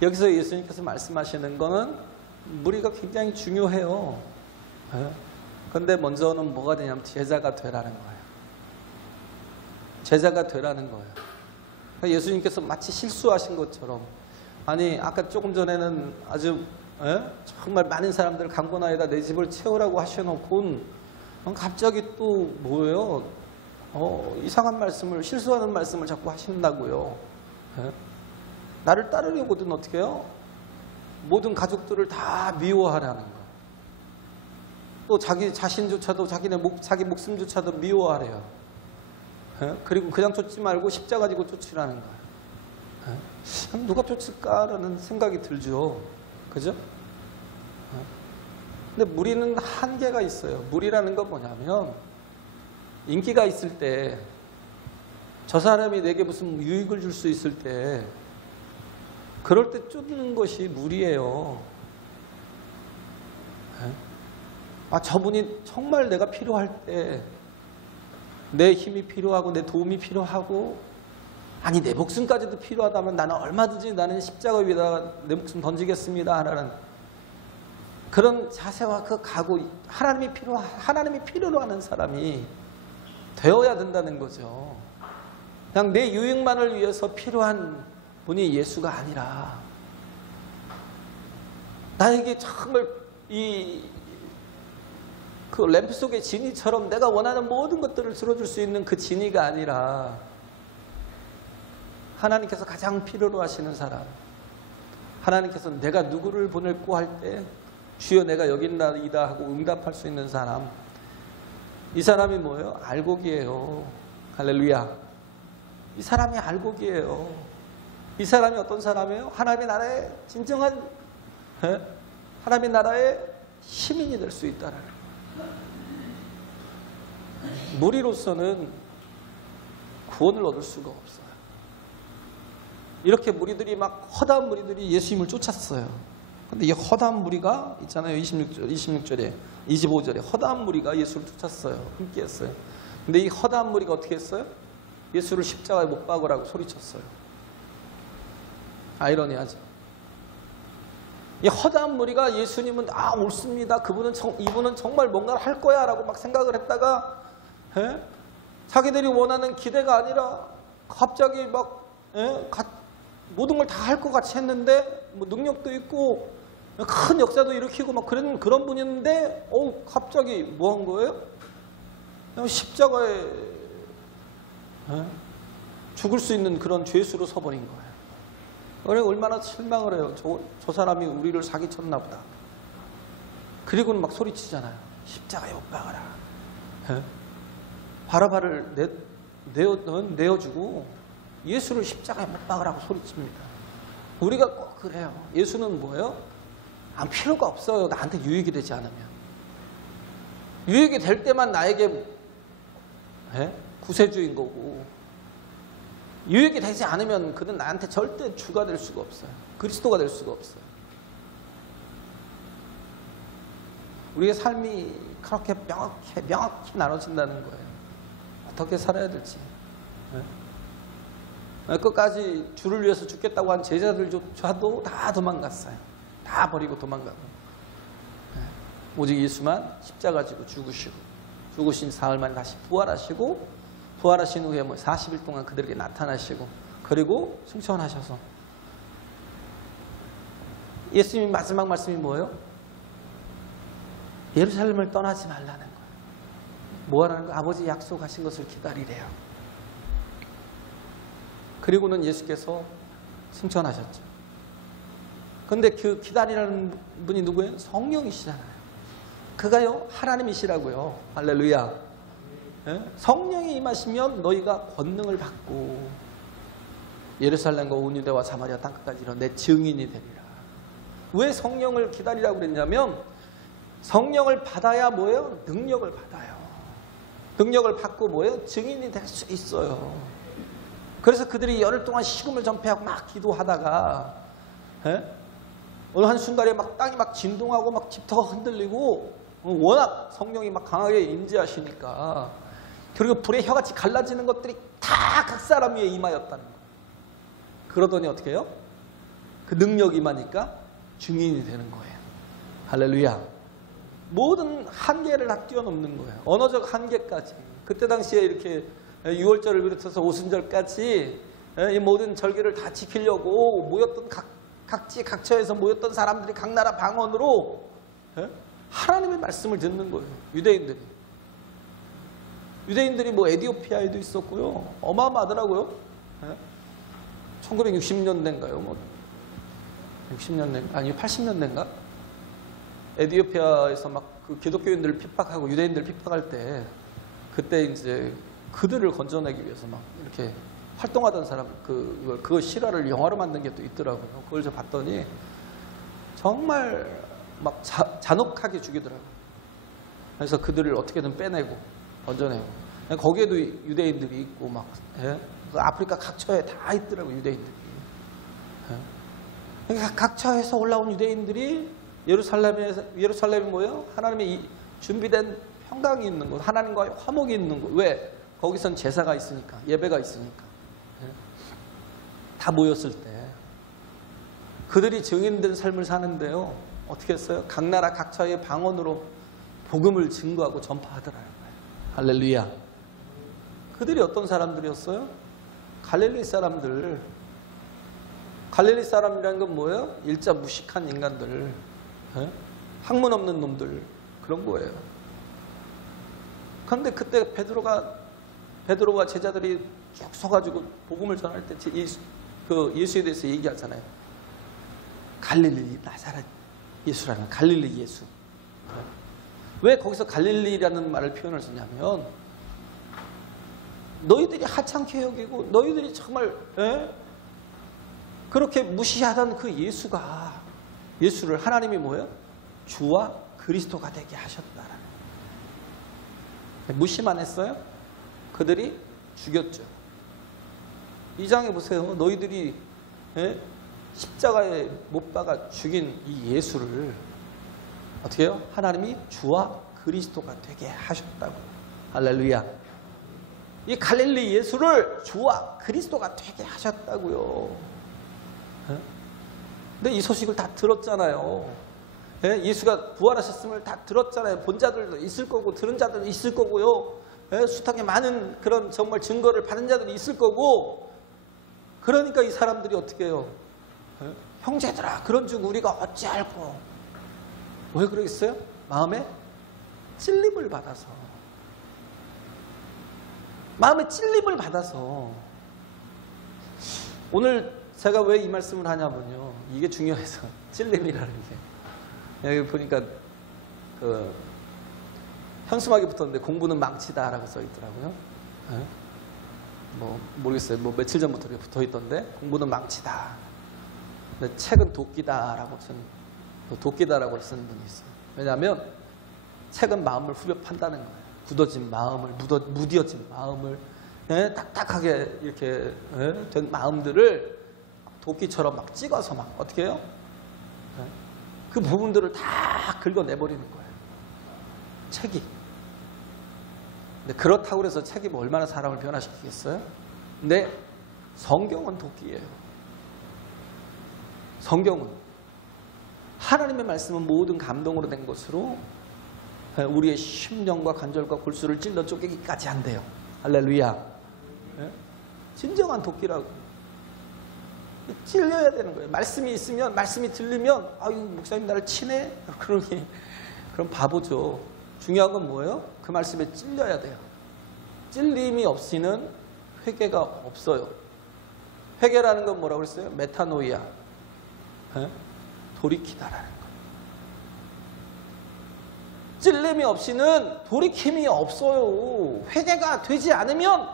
여기서 예수님께서 말씀하시는 거는 무리가 굉장히 중요해요. 그런데 먼저는 뭐가 되냐면 제자가 되라는 거예요. 제자가 되라는 거예요. 그러니까 예수님께서 마치 실수하신 것처럼, 아니 아까 조금 전에는 아주 정말 많은 사람들 강권하에다 내 집을 채우라고 하셔놓고 갑자기 또 뭐예요? 이상한 말씀을, 실수하는 말씀을 자꾸 하신다고요. 나를 따르려고든 어떻게 해요? 모든 가족들을 다 미워하라는 거예요. 또 자기 자신조차도 자기 목숨조차도 미워하래요. 그리고 그냥 쫓지 말고 십자가 지고 쫓으라는 거예요. 누가 쫓을까라는 생각이 들죠. 그죠? 근데 무리는 한계가 있어요. 무리라는 건 뭐냐면 인기가 있을 때, 저 사람이 내게 무슨 유익을 줄 수 있을 때, 그럴 때 쫓는 것이 무리예요. 저분이 정말 내가 필요할 때, 내 힘이 필요하고 내 도움이 필요하고, 아니 내 목숨까지도 필요하다면 나는 얼마든지 나는 십자가 위에다가 내 목숨 던지겠습니다 라는 그런 자세와 그 각오, 하나님이 필요로 하는 사람이 되어야 된다는 거죠. 그냥 내 유익만을 위해서 필요한 분이 예수가 아니라, 나에게 정말 그 램프 속의 지니처럼 내가 원하는 모든 것들을 들어줄 수 있는 그 지니가 아니라, 하나님께서 가장 필요로 하시는 사람, 하나님께서 내가 누구를 보낼고 할 때 주여 내가 여기이다 하고 응답할 수 있는 사람, 이 사람이 뭐예요? 알곡이에요. 할렐루야. 이 사람이 알곡이에요. 이 사람이 어떤 사람이에요? 하나님의 나라의 진정한 하나님의 나라의 시민이 될 수 있다는 거예요. 무리로서는 구원을 얻을 수가 없어요. 이렇게 무리들이 막 허다한 무리들이 예수님을 쫓았어요. 근데 이 허다한 무리가 있잖아요. 26절에 25절에 허다한 무리가 예수를 쫓았어요. 함께 했어요. 근데 이 허다한 무리가 어떻게 했어요? 예수를 십자가에 못 박으라고 소리쳤어요. 아이러니하죠. 이 허다한 무리가 예수님은 옳습니다. 이분은 정말 뭔가를 할 거야 라고 막 생각을 했다가 자기들이 원하는 기대가 아니라 갑자기 막 모든 걸 다 할 것 같이 했는데, 뭐 능력도 있고 큰 역사도 일으키고 막 그런 분인데 갑자기 뭐 한 거예요? 그냥 십자가에 죽을 수 있는 그런 죄수로 서버린 거예요. 그래 얼마나 실망을 해요. 저 사람이 우리를 사기쳤나 보다. 그리고는 막 소리치잖아요. 십자가에 못 박아라. 바라바를 내어주고 예수를 십자가에 못 박으라고 소리칩니다. 우리가 꼭 그래요. 예수는 뭐예요? 필요가 없어요. 나한테 유익이 되지 않으면. 유익이 될 때만 나에게 구세주인 거고, 유익이 되지 않으면 그는 나한테 절대 주가 될 수가 없어요. 그리스도가 될 수가 없어요. 우리의 삶이 그렇게 명확히 나눠진다는 거예요. 어떻게 살아야 될지. 끝까지 주를 위해서 죽겠다고 한 제자들조차도 다 도망갔어요. 다 버리고 도망가고. 오직 예수만 십자가 지고 죽으신 사흘 만에 다시 부활하시고, 부활하신 후에 40일 동안 그들에게 나타나시고, 그리고 승천하셔서 예수님 마지막 말씀이 뭐예요? 예루살렘을 떠나지 말라는 거예요. 뭐하라는 거예요? 아버지 약속하신 것을 기다리래요. 그리고는 예수께서 승천하셨죠. 그런데 그 기다리라는 분이 누구예요? 성령이시잖아요. 그가요 하나님이시라고요. 할렐루야. 성령이 임하시면 너희가 권능을 받고 예루살렘과 온 유대와 사마리아 땅끝까지 이런 내 증인이 되리라. 왜 성령을 기다리라고 그랬냐면, 성령을 받아야 뭐예요? 능력을 받아요. 능력을 받고 뭐예요? 증인이 될 수 있어요. 그래서 그들이 열흘 동안 식음을 전폐하고 막 기도하다가 어느 한순간에 막 땅이 막 진동하고 막 집터가 흔들리고, 워낙 성령이 막 강하게 임재하시니까, 그리고 불의 혀같이 갈라지는 것들이 다 각 사람 위에 임하였다는 거예요. 그러더니 어떻게 해요? 그 능력이 임하니까 증인이 되는 거예요. 할렐루야. 모든 한계를 다 뛰어넘는 거예요. 언어적 한계까지. 그때 당시에 이렇게 6월절을 비롯해서 오순절까지 이 모든 절기를 다 지키려고 모였던 각지 각처에서 모였던 사람들이 각 나라 방언으로 하나님의 말씀을 듣는 거예요. 유대인들이 뭐 에티오피아에도 있었고요. 어마어마하더라고요. 1960년대인가요? 뭐 60년대 아니 80년대인가? 에티오피아에서 막 그 기독교인들을 핍박하고 유대인들을 핍박할 때 그때 이제 그들을 건져내기 위해서 막 이렇게 활동하던 사람 그 실화를 영화로 만든 게 또 있더라고요. 그걸 저 봤더니 정말 막 잔혹하게 죽이더라고요. 그래서 그들을 어떻게든 빼내고 건져내고 거기에도 유대인들이 있고 막 그 아프리카 각처에 다 있더라고요. 유대인들이. 그러니까 각처에서 올라온 유대인들이 예루살렘이 뭐예요? 하나님의 준비된 평강이 있는 곳, 하나님과의 화목이 있는 곳. 왜? 거기선 제사가 있으니까, 예배가 있으니까. 다 모였을 때 그들이 증인된 삶을 사는데요. 어떻게 했어요? 각 나라 각처의 방언으로 복음을 증거하고 전파하더라는 거예요. 할렐루야. 그들이 어떤 사람들이었어요? 갈릴리 사람들. 갈릴리 사람이라는 건 뭐예요? 일자 무식한 인간들. 학문 없는 놈들. 그런 거예요. 그런데 그때 베드로와 제자들이 쭉 서가지고 복음을 전할 때 예수에 대해서 얘기하잖아요. 갈릴리 나사렛 예수라는 갈릴리 예수. 왜 거기서 갈릴리라는 말을 표현을 쓰냐면 너희들이 하찮게 여기고 너희들이 정말 그렇게 무시하던 그 예수를 하나님이 뭐예요? 주와 그리스도가 되게 하셨다라는. 무시만 했어요? 그들이 죽였죠. 2장에 보세요. 너희들이 십자가에 못 박아 죽인 이 예수를 어떻게 해요? 하나님이 주와 그리스도가 되게 하셨다고. 할렐루야. 이 갈릴리 예수를 주와 그리스도가 되게 하셨다고요. 근데 이 소식을 다 들었잖아요. 예수가 부활하셨음을 다 들었잖아요. 본 자들도 있을 거고 들은 자들도 있을 거고요. 숱하게 많은 그런 정말 증거를 받은 자들이 있을 거고. 그러니까 이 사람들이 어떻게 해요? 형제들아 그런 중 우리가 어찌할꼬. 왜 그러겠어요? 마음에 찔림을 받아서. 마음에 찔림을 받아서. 오늘 제가 왜 이 말씀을 하냐면요. 이게 중요해서. 찔림이라는 게. 여기 보니까 그 현수막이 붙었는데 공부는 망치다라고 써 있더라고요. 뭐 모르겠어요. 뭐 며칠 전부터 이렇게 붙어 있던데 공부는 망치다. 근데 책은 도끼다라고 쓰는 분이 있어요. 왜냐하면 책은 마음을 후벼 판다는 거예요. 굳어진 마음을, 무뎌진 마음을, 딱딱하게 이렇게 된 마음들을 도끼처럼 막 찍어서 막 어떻게 해요? 그 부분들을 다 긁어내버리는 거예요. 책이. 근데 그렇다고 해서 책이 뭐 얼마나 사람을 변화시키겠어요? 근데 성경은 도끼예요. 성경은 하나님의 말씀은 모든 감동으로 된 것으로 우리의 심령과 관절과 골수를 찔러 쪼개기까지 한대요. 할렐루야. 진정한 도끼라고. 찔려야 되는 거예요. 말씀이 있으면, 말씀이 들리면 아유 목사님 나를 치네? 그럼 바보죠. 중요한 건 뭐예요? 그 말씀에 찔려야 돼요. 찔림이 없이는 회개가 없어요. 회개라는 건 뭐라고 그랬어요? 메타노이아. 돌이키다라는 거. 찔림이 없이는 돌이킴이 없어요. 회개가 되지 않으면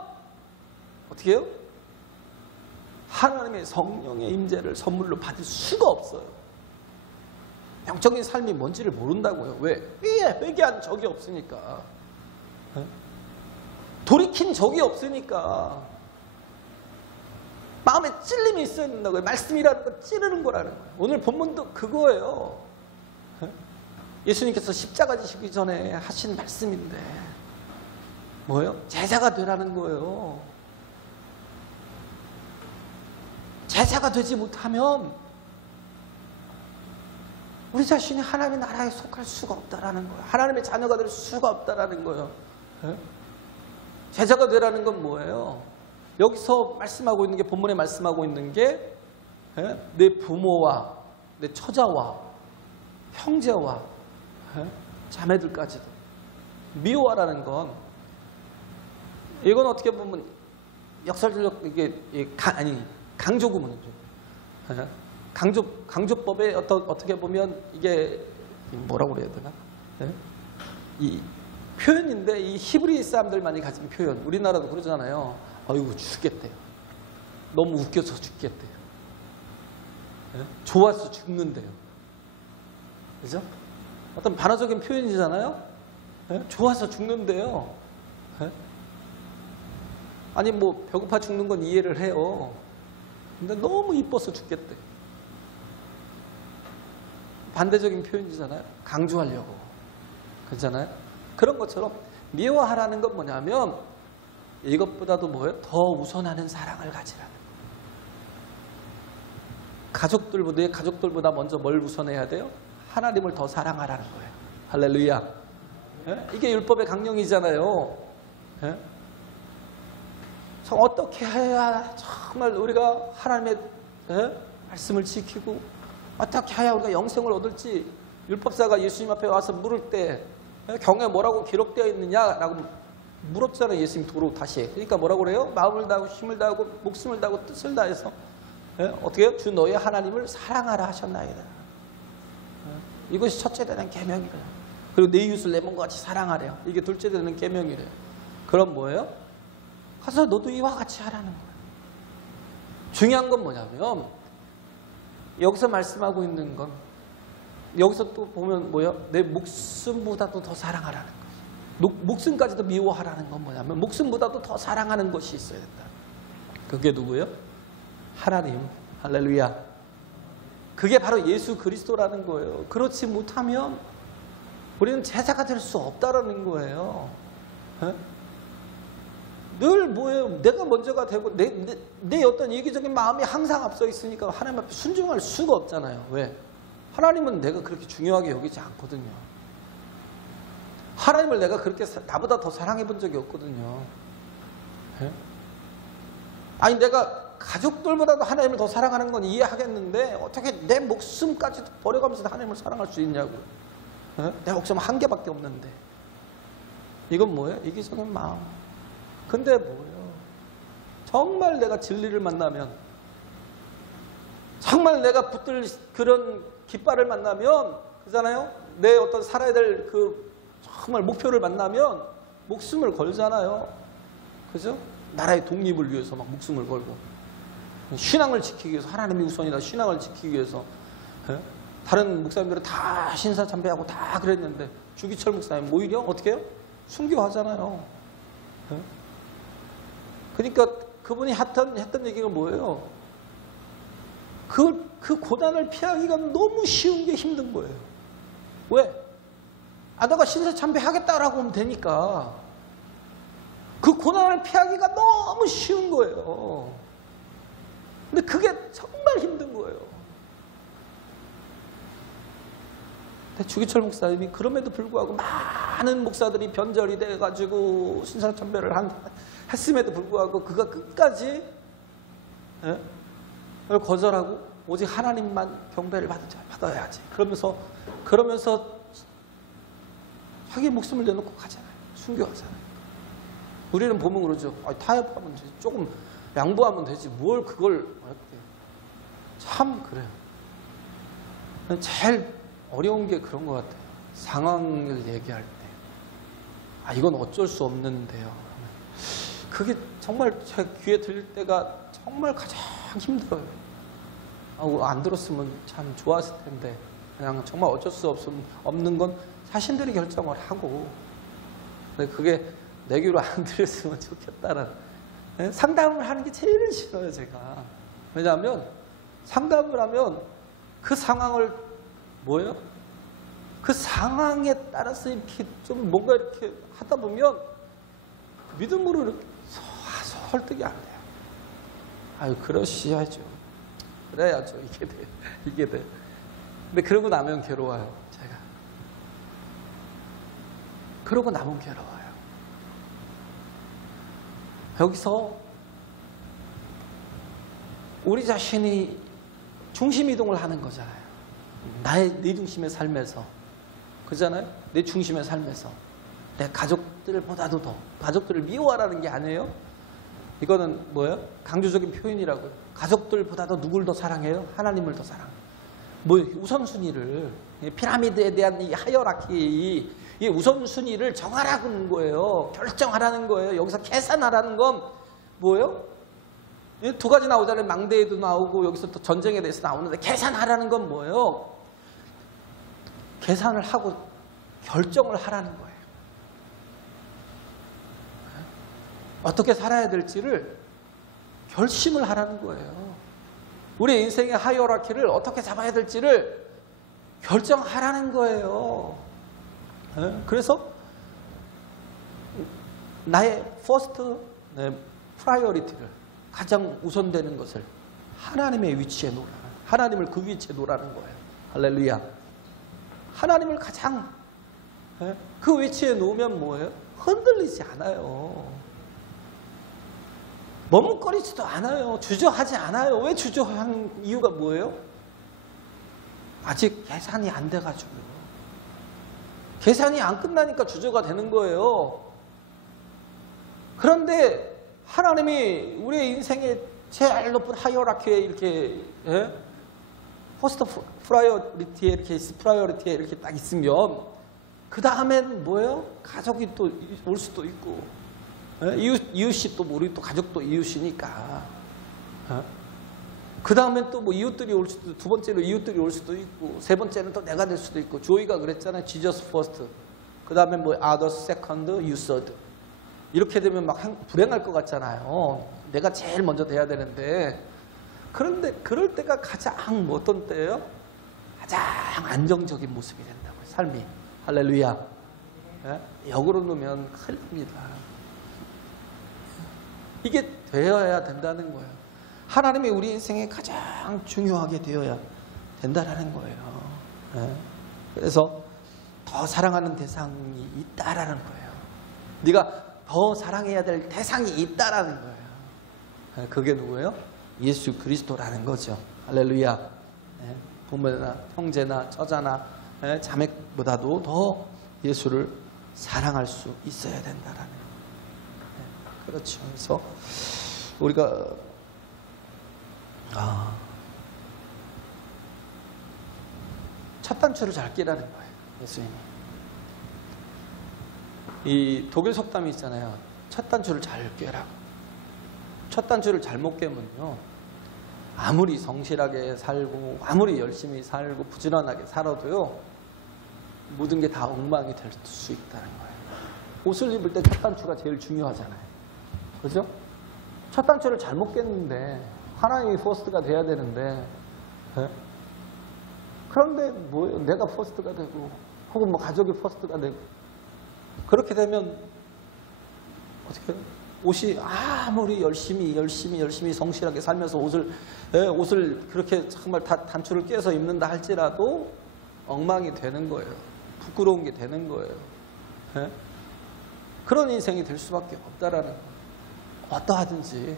어떻게 해요? 하나님의 성령의 임재를 선물로 받을 수가 없어요. 영적인 삶이 뭔지를 모른다고요. 왜? 회개한 적이 없으니까. 돌이킨 적이 없으니까. 마음에 찔림이 있어야 된다고요. 말씀이라는 건 찌르는 거라는 거예요. 오늘 본문도 그거예요. 예수님께서 십자가 지시기 전에 하신 말씀인데 뭐예요? 제자가 되라는 거예요. 제자가 되지 못하면 우리 자신이 하나님의 나라에 속할 수가 없다라는 거예요. 하나님의 자녀가 될 수가 없다라는 거예요. 예? 제자가 되라는 건 뭐예요? 여기서 말씀하고 있는 게, 본문에 말씀하고 있는 게, 예? 내 부모와 내 처자와 형제와, 예? 자매들까지도 미워하라는 건, 이건 어떻게 보면 역설적, 이게 강조구문이죠. 예? 강조법에 어떻게 보면 이게 뭐라고 그래야 되나? 예? 이 표현인데, 이 히브리 사람들만이 가진 표현. 우리나라도 그러잖아요. 아이고 죽겠대요. 너무 웃겨서 죽겠대요. 예? 좋아서 죽는데요. 그죠? 어떤 반어적인 표현이잖아요. 예? 좋아서 죽는데요. 예? 아니 뭐 배고파 죽는 건 이해를 해요. 근데 너무 이뻐서 죽겠대. 반대적인 표현이잖아요. 강조하려고. 그렇잖아요. 그런 것처럼 미워하라는 건 뭐냐면, 이것보다도 뭐예요? 더 우선하는 사랑을 가지라는 거예요. 내 가족들보다 먼저 뭘 우선해야 돼요? 하나님을 더 사랑하라는 거예요. 할렐루야. 예? 이게 율법의 강령이잖아요. 예? 어떻게 해야 정말 우리가 하나님의, 예? 말씀을 지키고, 어떻게 해야 우리가 영생을 얻을지, 율법사가 예수님 앞에 와서 물을 때, 예? 경에 뭐라고 기록되어 있느냐라고 물었잖아요. 예수님 도로 다시. 그러니까 뭐라고 그래요? 마음을 다하고 힘을 다하고 목숨을 다하고 뜻을 다해서, 예? 어떻게 해요? 주 너의 하나님을 사랑하라 하셨나이다. 예? 이것이 첫째 되는 계명이래요. 그리고 내 이웃을 내 몸과 같이 사랑하래요. 이게 둘째 되는 계명이래요. 그럼 뭐예요? 가서 너도 이와 같이 하라는 거예요. 중요한 건 뭐냐면, 여기서 말씀하고 있는 건, 여기서 또 보면 뭐예요? 내 목숨보다도 더 사랑하라는 거예요. 목숨까지도 미워하라는 건 뭐냐면, 목숨보다도 더 사랑하는 것이 있어야 된다. 그게 누구예요? 하나님. 할렐루야. 그게 바로 예수 그리스도라는 거예요. 그렇지 못하면 우리는 제자가 될 수 없다라는 거예요. 에? 늘 뭐예요? 내가 먼저가 되고 내 어떤 이기적인 마음이 항상 앞서 있으니까 하나님 앞에 순종할 수가 없잖아요. 왜? 하나님은 내가 그렇게 중요하게 여기지 않거든요. 하나님을 내가 그렇게 나보다 더 사랑해 본 적이 없거든요. 예? 아니 내가 가족들보다도 하나님을 더 사랑하는 건 이해하겠는데, 어떻게 내 목숨까지도 버려가면서 하나님을 사랑할 수 있냐고. 예? 내 목숨 한 개밖에 없는데. 이건 뭐예요? 이기적인 마음. 근데 뭐예요? 정말 내가 진리를 만나면, 정말 내가 붙들 그런 깃발을 만나면, 그잖아요? 내 어떤 살아야 될 그 정말 목표를 만나면 목숨을 걸잖아요. 그죠? 나라의 독립을 위해서 막 목숨을 걸고, 신앙을 지키기 위해서, 하나님이 우선이다 신앙을 지키기 위해서. 예? 다른 목사님들은 다 신사참배하고 다 그랬는데, 주기철 목사님 오히려 어떻게 해요? 순교하잖아요. 예? 그러니까 그분이 했던 얘기가 뭐예요? 그 고난을 피하기가 너무 쉬운 게 힘든 거예요. 왜? 내가 신사참배하겠다라고 하면 되니까. 그 고난을 피하기가 너무 쉬운 거예요. 근데 그게 정말 힘든 거예요. 근데 주기철 목사님이 그럼에도 불구하고 많은 목사들이 변절이 돼가지고 신사참배를 했음에도 불구하고 그가 끝까지, 예? 그걸 거절하고 오직 하나님만 경배를 받아야지. 그러면서 자기 목숨을 내놓고 가잖아요. 순교하잖아요. 우리는 보면 그러죠. 타협하면 되지. 조금 양보하면 되지. 뭘 그걸 어렵게. 참 그래요. 제일 어려운 게 그런 것 같아요. 상황을 얘기할 때. 이건 어쩔 수 없는데요. 그게 정말 제 귀에 들릴 때가 정말 가장 힘들어요. 안 들었으면 참 좋았을 텐데, 그냥 정말 어쩔 수 없는 건 자신들이 결정을 하고, 근데 그게 내 귀로 안 들렸으면 좋겠다는, 상담을 하는 게 제일 싫어요, 제가. 왜냐하면 상담을 하면 그 상황을 뭐예요? 그 상황에 따라서 이렇게 좀 뭔가 이렇게 하다 보면 믿음으로 이렇게 설득이 안 돼요. 그러셔야죠. 그래야죠. 이게 돼. 근데 그러고 나면 괴로워요. 제가. 그러고 나면 괴로워요. 여기서 우리 자신이 중심 이동을 하는 거잖아요. 내 중심의 삶에서. 그잖아요? 내 중심의 삶에서. 내 가족들보다도 더. 가족들을 미워하라는 게 아니에요. 이거는 뭐예요? 강조적인 표현이라고요. 가족들보다도 누굴 더 사랑해요? 하나님을 더 사랑해요. 뭐 우선순위를, 피라미드에 대한 이 하이어라키, 이 우선순위를 정하라는 거예요. 결정하라는 거예요. 여기서 계산하라는 건 뭐예요? 두 가지 나오잖아요. 망대에도 나오고 여기서 또 전쟁에 대해서 나오는데, 계산하라는 건 뭐예요? 계산을 하고 결정을 하라는 거예요. 어떻게 살아야 될지를 결심을 하라는 거예요. 우리 인생의 하이어라키를 어떻게 잡아야 될지를 결정하라는 거예요. 그래서 나의 퍼스트 프라이어리티를, 가장 우선되는 것을 하나님의 위치에 놓으라. 하나님을 그 위치에 놓으라는 거예요. 할렐루야. 하나님을 가장 그 위치에 놓으면 뭐예요? 흔들리지 않아요. 머뭇거리지도 않아요. 주저하지 않아요. 왜 주저한 이유가 뭐예요? 아직 계산이 안 돼가지고요. 계산이 안 끝나니까 주저가 되는 거예요. 그런데 하나님이 우리의 인생의 제일 높은 하이어라키에 이렇게 포스트 프라이어리티에 이렇게 프라이어리티에 이렇게 딱 있으면 그 다음엔 뭐예요? 가족이 또 올 수도 있고, 이웃이 또 우리 또 가족도 이웃이니까. 그 다음엔 또 뭐 이웃들이 올 수도, 두 번째로 이웃들이 올 수도 있고, 세 번째는 또 내가 될 수도 있고. 조이가 그랬잖아요. Jesus first. 그 다음에 뭐 others second, you third. 이렇게 되면 막 불행할 것 같잖아요. 내가 제일 먼저 돼야 되는데. 그런데 그럴 때가 가장 어떤 때예요? 가장 안정적인 모습이 된다고요. 삶이. 할렐루야. 역으로 놓으면 큰일 납니다. 이게 되어야 된다는 거예요. 하나님이 우리 인생에 가장 중요하게 되어야 된다는 거예요. 그래서 더 사랑하는 대상이 있다라는 거예요. 네가 더 사랑해야 될 대상이 있다라는 거예요. 그게 누구예요? 예수 그리스도라는 거죠. 할렐루야. 부모나 형제나 처자나 자매보다도 더 예수를 사랑할 수 있어야 된다라는 거예요. 그렇죠. 그래서 우리가 첫 단추를 잘 끼라는 거예요. 예수님이. 이 독일 속담이 있잖아요. 첫 단추를 잘 꿰라. 첫 단추를 잘못 깨면요, 아무리 성실하게 살고 아무리 열심히 살고 부지런하게 살아도요, 모든 게 다 엉망이 될 수 있다는 거예요. 옷을 입을 때 첫 단추가 제일 중요하잖아요. 그죠? 첫 단추를 잘못 깼는데 하나님이 퍼스트가 돼야 되는데, 그런데 뭐예요? 내가 퍼스트가 되고 혹은 뭐 가족이 퍼스트가 되고, 그렇게 되면 어떻게 해요? 옷이 아무리 열심히 성실하게 살면서 옷을 그렇게 정말 다 단추를 깨서 입는다 할지라도 엉망이 되는 거예요. 부끄러운 게 되는 거예요. 그런 인생이 될 수밖에 없다라는 거예요. 어떠하든지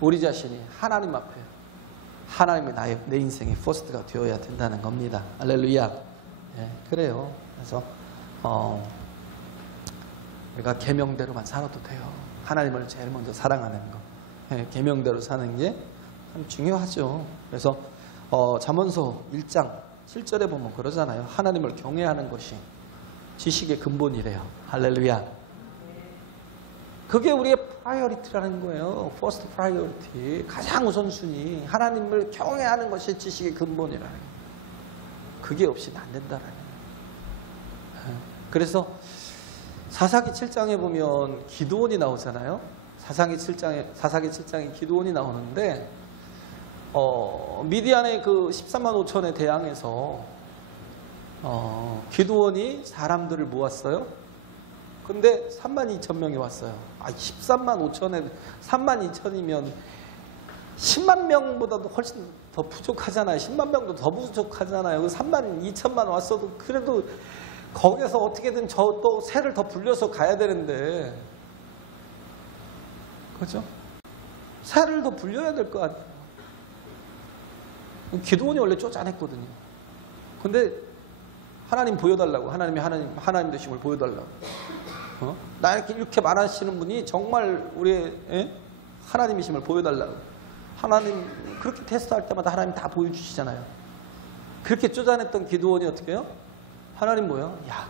우리 자신이 하나님 앞에, 하나님이 내 인생의 퍼스트가 되어야 된다는 겁니다. 할렐루야. 그래요. 그래서 우리가 계명대로만 살아도 돼요. 하나님을 제일 먼저 사랑하는 거. 계명대로 사는 게 참 중요하죠. 그래서 잠언서 1장 7절에 보면 그러잖아요. 하나님을 경외하는 것이 지식의 근본이래요. 할렐루야. 그게 우리의 프라이어리티라는 거예요. 퍼스트 프라이어리티. 가장 우선순위. 하나님을 경외하는 것이 지식의 근본이라는 거예요. 그게 없이는 안 된다라는 거예요. 그래서 사사기 7장에 보면 기드온이 나오잖아요. 사사기 7장에 기드온이 나오는데, 미디안의 그 13만 5천에 대항해서 기드온이 사람들을 모았어요. 근데 3만 2천 명이 왔어요. 13만 5천에 3만 2천이면 10만 명보다도 훨씬 더 부족하잖아요. 10만 명도 더 부족하잖아요. 3만 2천만 왔어도 그래도 거기서 어떻게든 저 또 새를 더 불려서 가야 되는데, 그죠? 새를 더 불려야 될 거 아니에요. 기도원이 원래 쫓아냈거든요. 근데 하나님 보여달라고, 하나님 되심을 보여달라고. 나 이렇게 말하시는 분이 정말 우리의 하나님이심을 보여달라고. 하나님 그렇게 테스트할 때마다 하나님 다 보여주시잖아요. 그렇게 쫓아냈던 기도원이 어떻게 해요? 하나님 뭐예요? 야,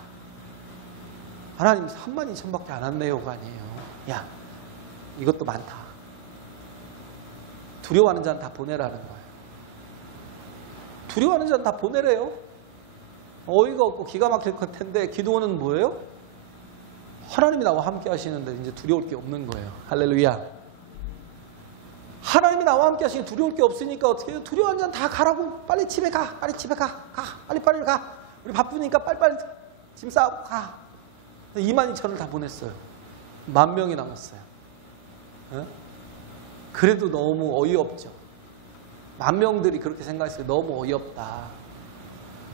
하나님 3만 2천밖에 안 왔네요가 아니에요. 야, 이것도 많다. 두려워하는 자는 다 보내라는 거예요. 두려워하는 자는 다 보내래요. 어이가 없고 기가 막힐 것 텐데 기도원은 뭐예요? 하나님이 나와 함께 하시는데 이제 두려울 게 없는 거예요. 할렐루야. 하나님이 나와 함께 하시니 두려울 게 없으니까 어떻게 해요? 두려워하는 자는 다 가라고. 빨리 집에 가. 빨리 집에 가. 빨리 가. 우리 바쁘니까 빨리 짐 싸고 가. 22,000을 다 보냈어요. 10,000명이 남았어요. 그래도 너무 어이없죠. 10,000명들이 그렇게 생각했어요. 너무 어이없다.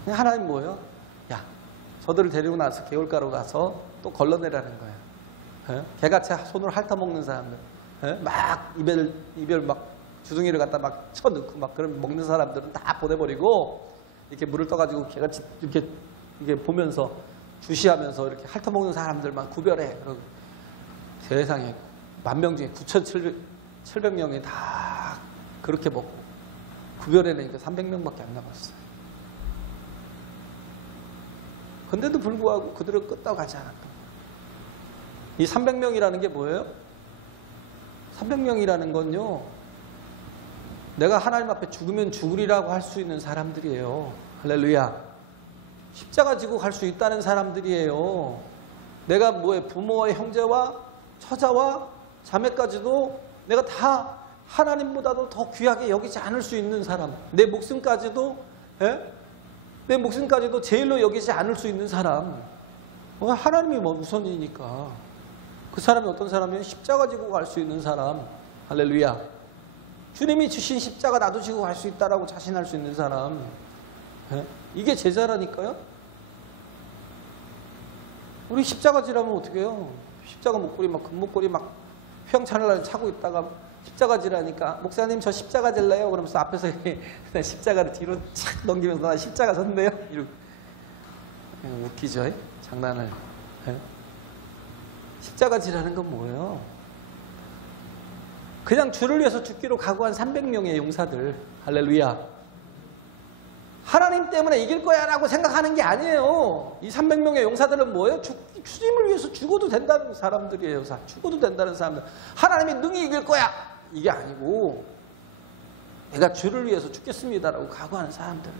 하나님 뭐예요? 야, 저들을 데리고 나서 개울가로 가서 또 걸러내라는 거예요. 개같이 손으로 핥아먹는 사람들, 막 입을 막 주둥이를 갖다 막 쳐넣고 막 그런 먹는 사람들은 다 보내버리고, 이렇게 물을 떠가지고 개같이 이렇게 보면서 주시하면서 이렇게 핥아먹는 사람들만 구별해. 그러고 세상에 10,000명 중에 9,700명이 다 그렇게 먹고 구별해내니까 300명밖에 안 남았어요. 근데도 불구하고 그들은 끄떡하지 않았던 거예요. 이 300명이라는 게 뭐예요? 300명이라는 건요, 내가 하나님 앞에 죽으면 죽으리라고 할 수 있는 사람들이에요. 할렐루야. 십자가 지고 갈 수 있다는 사람들이에요. 내가 부모와 형제와 처자와 자매까지도 내가 다 하나님보다도 더 귀하게 여기지 않을 수 있는 사람, 내 목숨까지도 제일로 여기지 않을 수 있는 사람. 하나님이 우선이니까. 그 사람이 어떤 사람이에요? 십자가 지고 갈 수 있는 사람. 할렐루야. 주님이 주신 십자가 나도 지고 갈 수 있다라고 자신할 수 있는 사람. 이게 제자라니까요. 우리 십자가 지라면 어떻게 해요? 십자가 목걸이 막 금목걸이 막 휘황찬란하게 차고 있다가 십자가 지라니까, 목사님 저 십자가 질래요? 그러면서 앞에서 십자가를 뒤로 착 넘기면서 나 십자가 졌네요? 이러고. 웃기죠? 장난을. 십자가 지라는 건 뭐예요? 그냥 주를 위해서 죽기로 각오한 300명의 용사들. 할렐루야. 하나님 때문에 이길 거야 라고 생각하는 게 아니에요. 이 300명의 용사들은 뭐예요? 주님을 위해서 죽어도 된다는 사람들이에요. 죽어도 된다는 사람들. 하나님이 능히 이길 거야, 이게 아니고 내가 주를 위해서 죽겠습니다라고 각오하는 사람들.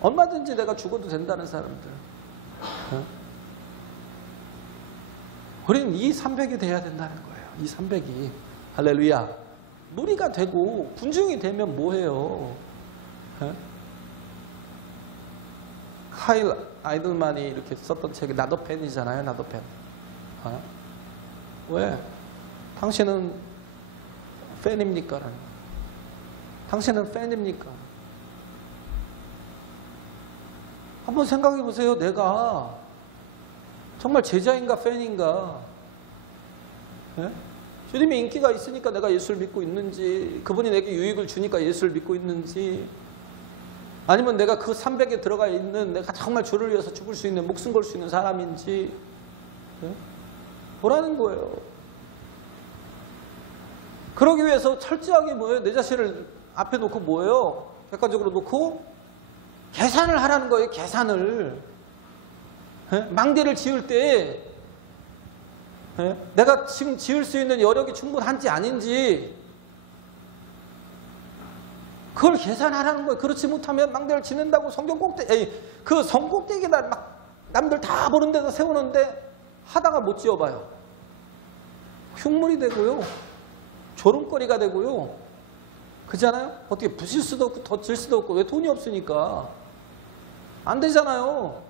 얼마든지 내가 죽어도 된다는 사람들. 우리는 이 300이 돼야 된다는 거예요. 이 300이. 할렐루야. 무리가 되고 군중이 되면 뭐해요? 카일 아이들만이 이렇게 썼던 책이 나도 팬이잖아요. 나도 팬. 왜? 당신은 팬입니까? 당신은 팬입니까? 한번 생각해 보세요. 내가 정말 제자인가 팬인가? 주님이 인기가 있으니까 내가 예수를 믿고 있는지, 그분이 내게 유익을 주니까 예수를 믿고 있는지, 아니면 내가 그 300에 들어가 있는, 내가 정말 주를 위해서 죽을 수 있는, 목숨 걸 수 있는 사람인지 보라는 거예요. 그러기 위해서 철저하게 뭐예요? 내 자신을 앞에 놓고 뭐예요? 객관적으로 놓고 계산을 하라는 거예요. 계산을. 망대를 지을 때 내가 지금 지을 수 있는 여력이 충분한지 아닌지 그걸 계산하라는 거예요. 그렇지 못하면 망대를 짓는다고 성경 꼭대기, 그 성 꼭대기에다 막 남들 다 보는 데다 세우는데 하다가 못 지어봐요. 흉물이 되고요. 조롱거리가 되고요. 그렇잖아요? 어떻게 부실 수도 없고 더 질 수도 없고. 왜? 돈이 없으니까. 안 되잖아요.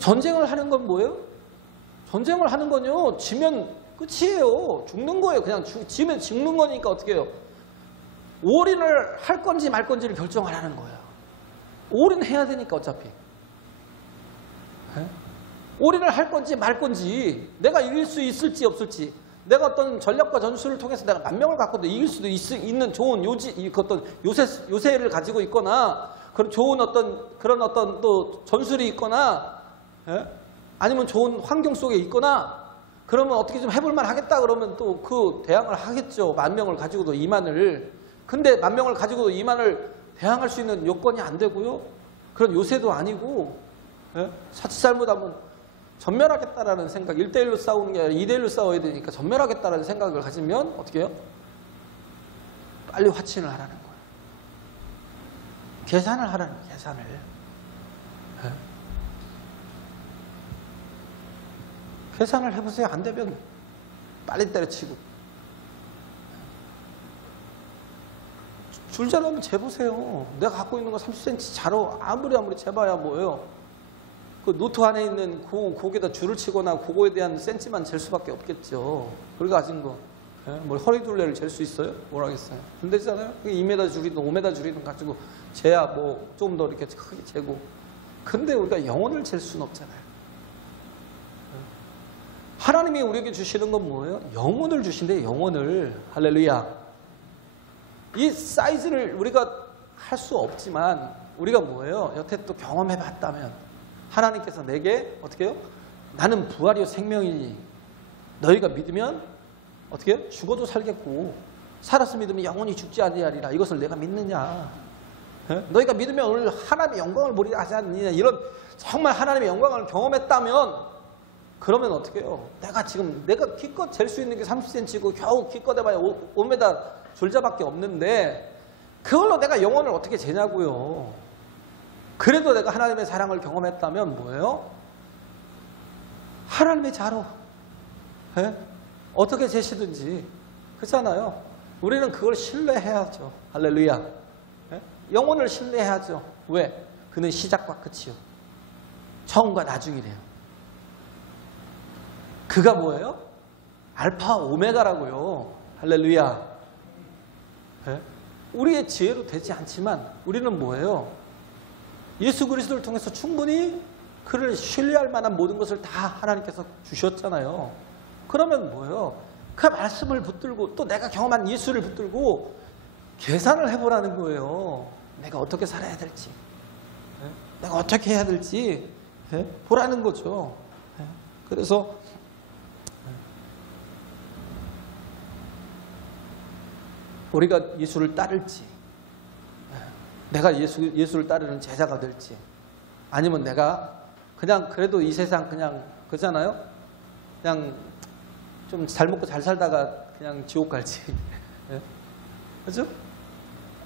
전쟁을 하는 건 뭐예요? 전쟁을 하는 건요, 지면 끝이에요. 죽는 거예요. 그냥 지면 죽는 거니까 어떻게 해요? 올인을 할 건지 말 건지를 결정하라는 거예요. 올인해야 되니까 어차피. 올인을 할 건지 말 건지, 내가 이길 수 있을지 없을지, 내가 어떤 전략과 전술을 통해서 내가 만 명을 갖고도 이길 수도 있는 좋은 어떤 요새를 가지고 있거나, 그런 좋은 그런 또 전술이 있거나, 아니면 좋은 환경 속에 있거나, 그러면 어떻게 좀 해볼만 하겠다 그러면 또 그 대항을 하겠죠. 만 명을 가지고도 2만을. 근데 만 명을 가지고도 2만을 대항할 수 있는 요건이 안 되고요. 그런 요새도 아니고, 자칫 잘못하면 전멸하겠다라는 생각, 1대1로 싸우는 게 아니라 2대1로 싸워야 되니까 전멸하겠다라는 생각을 가지면 어떻게 해요? 빨리 화친을 하라는 거예요. 계산을 하라는 거예요. 계산을. 계산을 해보세요. 안 되면 빨리 때려치고. 줄자로 재보세요. 내가 갖고 있는 거 30cm 자로 아무리 재봐야 뭐예요? 그 노트 안에 있는 거기다 줄을 치거나 그거에 대한 센치만 잴 수밖에 없겠죠. 우리가 가진 거. 뭐 허리둘레를 잴 수 있어요? 뭐라겠어요? 안 되잖아요? 2m 줄이든 5m 줄이든 가지고 재야 뭐 좀 더 이렇게 크게 재고. 근데 우리가 영혼을 잴 수는 없잖아요. 하나님이 우리에게 주시는 건 뭐예요? 영혼을 주신대요. 영혼을. 할렐루야. 이 사이즈를 우리가 할 수 없지만 우리가 뭐예요? 여태 또 경험해 봤다면 하나님께서 내게 어떻게 해요? 나는 부활이요 생명이니 너희가 믿으면 어떻게 해요? 죽어도 살겠고 살아서 믿으면 영원히 죽지 아니하리라. 이것을 내가 믿느냐? 너희가 믿으면 오늘 하나님의 영광을 보리라 하지 않느냐. 이런 정말 하나님의 영광을 경험했다면 그러면 어떻게 해요? 내가 기껏 잴 수 있는 게 30cm고 겨우 기껏 해봐야 5m 줄자밖에 없는데 그걸로 내가 영혼을 어떻게 재냐고요. 그래도 내가 하나님의 사랑을 경험했다면 뭐예요? 하나님의 자로 어떻게 재시든지 그렇잖아요. 우리는 그걸 신뢰해야죠. 할렐루야. 영혼을 신뢰해야죠. 왜? 그는 시작과 끝이요. 처음과 나중이래요. 그가 뭐예요? 알파 오메가라고요. 할렐루야. 우리의 지혜로 되지 않지만 우리는 뭐예요? 예수 그리스도를 통해서 충분히 그를 신뢰할 만한 모든 것을 다 하나님께서 주셨잖아요. 그러면 뭐예요? 그 말씀을 붙들고 또 내가 경험한 예수를 붙들고 계산을 해보라는 거예요. 내가 어떻게 살아야 될지, 내가 어떻게 해야 될지 보라는 거죠. 그래서 우리가 예수를 따를지, 내가 예수를 따르는 제자가 될지, 아니면 내가 그냥 그래도 이 세상 그냥 그잖아요. 그냥 좀 잘 먹고 잘 살다가 그냥 지옥 갈지. 그렇죠?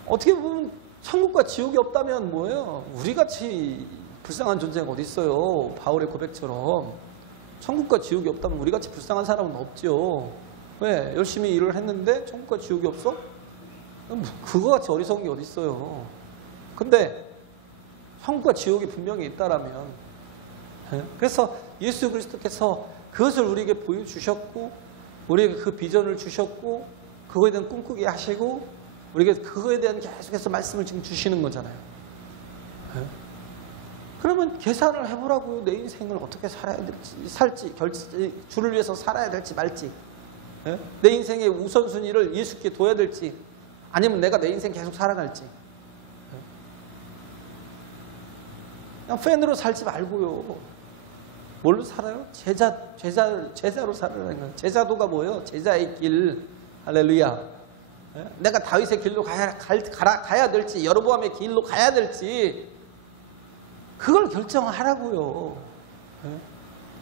어떻게 보면 천국과 지옥이 없다면 뭐예요? 우리같이 불쌍한 존재가 어디 있어요? 바울의 고백처럼 천국과 지옥이 없다면 우리같이 불쌍한 사람은 없죠. 왜? 열심히 일을 했는데 천국과 지옥이 없어? 그거같이 어리석은 게 어디 있어요? 근데 천국과 지옥이 분명히 있다라면, 그래서 예수 그리스도께서 그것을 우리에게 보여주셨고 우리에게 그 비전을 주셨고 그거에 대한 꿈꾸게 하시고 우리에게 그거에 대한 계속해서 말씀을 지금 주시는 거잖아요. 그러면 계산을 해보라고요. 내 인생을 어떻게 살아야 될지, 주를 위해서 살아야 될지 말지, 내 인생의 우선순위를 예수께 둬야 될지, 아니면 내가 내 인생 계속 살아갈지. 그냥 팬으로 살지 말고요. 뭘로 살아요? 제자로 살아라는 거예요. 제자도가 뭐예요? 제자의 길. 할렐루야. 내가 다윗의 길로 가야 될지, 여로보암의 길로 가야 될지, 그걸 결정하라고요.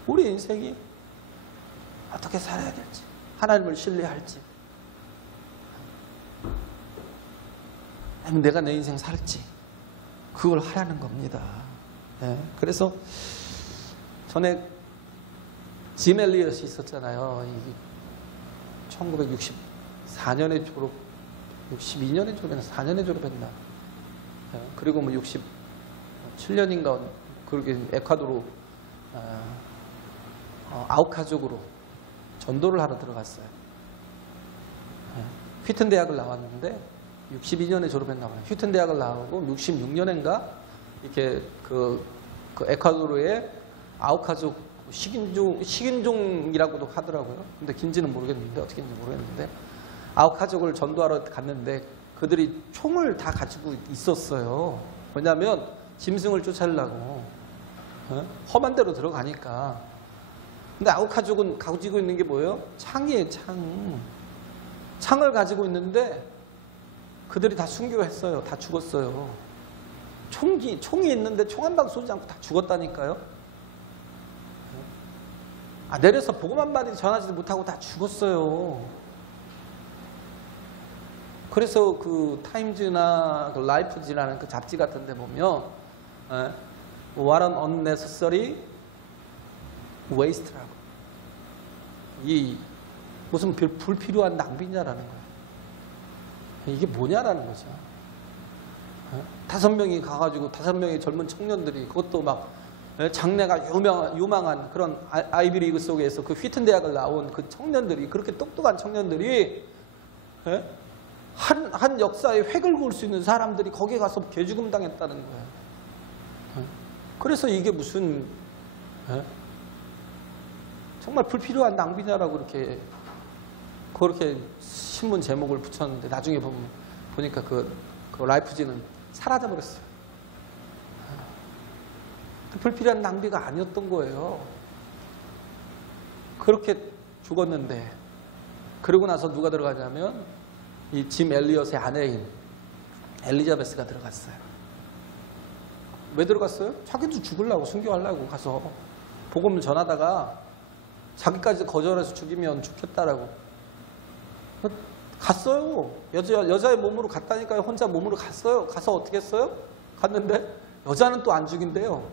우리 인생이 어떻게 살아야 될지, 하나님을 신뢰할지, 아니면 내가 내 인생 살지, 그걸 하라는 겁니다. 그래서 전에 짐 엘리엇이 있었잖아요. 1964년에 62년에 졸업했나 4년에 졸업했나. 그리고 뭐 67년인가 그렇게 에콰도르 아우카족으로 전도를 하러 들어갔어요. 휘튼 대학을 나왔는데 62년에 졸업했나 봐요. 휴튼 대학을 나오고 66년인가 이렇게 그 에콰도르의 아우카족 식인종이라고도 하더라고요. 근데 긴지는 모르겠는데 어떻게인지 모르겠는데 아우카족을 전도하러 갔는데 그들이 총을 다 가지고 있었어요. 왜냐하면 짐승을 쫓아내려고 험한 데로 들어가니까. 근데 아우카족은 가지고 있는 게 뭐예요? 창이에요. 창을 가지고 있는데 그들이 다 순교했어요. 다 죽었어요. 총이 있는데 총 한 방 쏘지 않고 다 죽었다니까요. 내려서 복음 한마디 전하지도 못하고 다 죽었어요. 그래서 그 타임즈나 그 라이프지라는 그 잡지 같은 데 보면 What an unnecessary waste라고. 이 무슨 불필요한 낭비냐라는 거예요. 이게 뭐냐라는 거죠. 5명이 가가지고 5명의 젊은 청년들이 그것도 막 장래가 유망한 그런 아이비리그 속에서 그 휘튼 대학을 나온 그 청년들이 그렇게 똑똑한 청년들이 한 역사의 획을 그을 수 있는 사람들이 거기에 가서 개죽음 당했다는 거예요. 그래서 이게 무슨 정말 불필요한 낭비냐라고 그렇게 신문 제목을 붙였는데 나중에 보니까 그 라이프지는 사라져버렸어요. 불필요한 낭비가 아니었던 거예요. 그렇게 죽었는데 그러고 나서 누가 들어가냐면 이 짐 엘리엇의 아내인 엘리자베스가 들어갔어요. 왜 들어갔어요? 자기도 죽으려고 순교하려고 가서 복음을 전하다가 자기까지 거절해서 죽이면 죽겠다라고 갔어요. 여자의 몸으로 갔다니까요. 혼자 몸으로 갔어요. 가서 어떻게 했어요? 갔는데 여자는 또 안 죽인대요.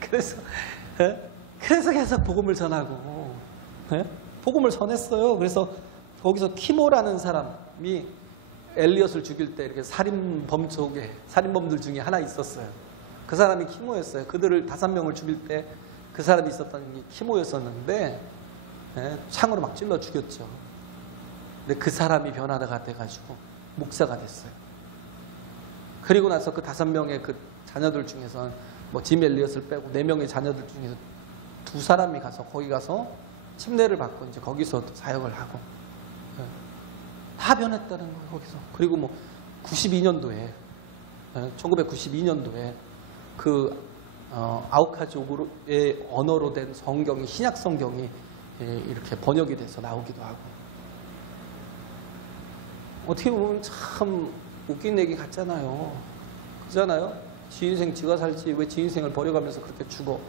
그래서 계속 복음을 전하고 복음을 전했어요. 그래서 거기서 티모라는 사람이 엘리엇을 죽일 때 이렇게 살인범들 중에 하나 있었어요. 그 사람이 키모였어요. 그들을 5명을 죽일 때 그 사람이 있었던 게 키모였었는데 창으로 막 찔러 죽였죠. 근데 그 사람이 변화가 돼가지고 목사가 됐어요. 그리고 나서 그 5명의 그 자녀들 중에서 뭐 짐 엘리엇을 빼고 4명의 자녀들 중에서 2사람이 가서 거기 가서 침례를 받고 이제 거기서 사역을 하고 다 변했다는 거예요. 거기서. 그리고 뭐 92년도에 1992년도에 그 아우카족의 언어로 된 성경이 신약 성경이 이렇게 번역이 돼서 나오기도 하고. 어떻게 보면 참 웃긴 얘기 같잖아요. 그잖아요. 지 인생 지가 살지 왜 지 인생을 버려가면서 그렇게 죽어.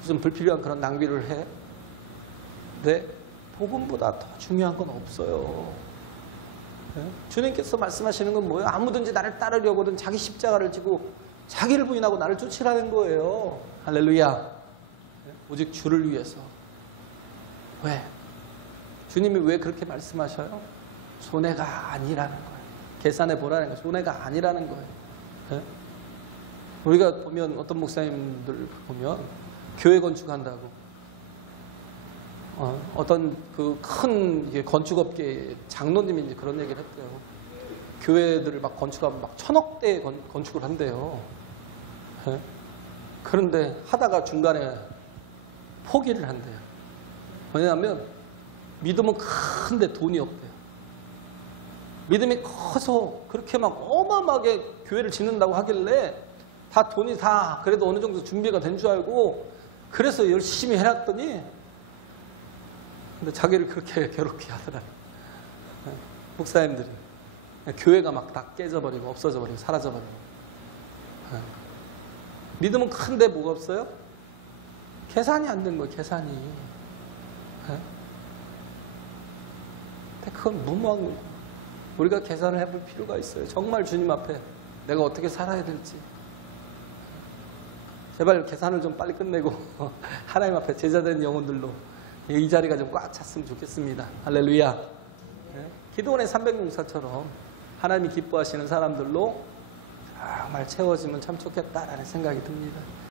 무슨 불필요한 그런 낭비를 해. 근데 복음보다 더 중요한 건 없어요. 주님께서 말씀하시는 건 뭐예요? 아무든지 나를 따르려거든 자기 십자가를 지고 자기를 부인하고 나를 쫓으라는 거예요. 할렐루야. 오직 주를 위해서. 왜? 주님이 왜 그렇게 말씀하셔요? 손해가 아니라는 거예요. 계산해 보라는 거예요. 손해가 아니라는 거예요. 우리가 보면 어떤 목사님들 보면 교회 건축한다고 어떤 그 큰 건축업계 장로님이 이제 그런 얘기를 했대요. 교회들을 막 건축하면 막 1000억대 건축을 한대요. 그런데 하다가 중간에 포기를 한대요. 왜냐하면 믿음은 큰데 돈이 없대요. 믿음이 커서 그렇게 막 어마어마하게 교회를 짓는다고 하길래 다 돈이 다 그래도 어느 정도 준비가 된 줄 알고 그래서 열심히 해놨더니 근데 자기를 그렇게 괴롭게 하더라. 목사님들이. 교회가 막 다 깨져버리고 없어져버리고 사라져버리고. 믿음은 큰데 뭐가 없어요? 계산이 안 된 거예요. 계산이. 근데 그건 무모한 거예요. 우리가 계산을 해볼 필요가 있어요. 정말 주님 앞에 내가 어떻게 살아야 될지. 제발 계산을 좀 빨리 끝내고 하나님 앞에 제자된 영혼들로 이 자리가 좀 꽉 찼으면 좋겠습니다. 할렐루야. 기도원의 300용사처럼 하나님이 기뻐하시는 사람들로 정말 채워지면 참 좋겠다라는 생각이 듭니다.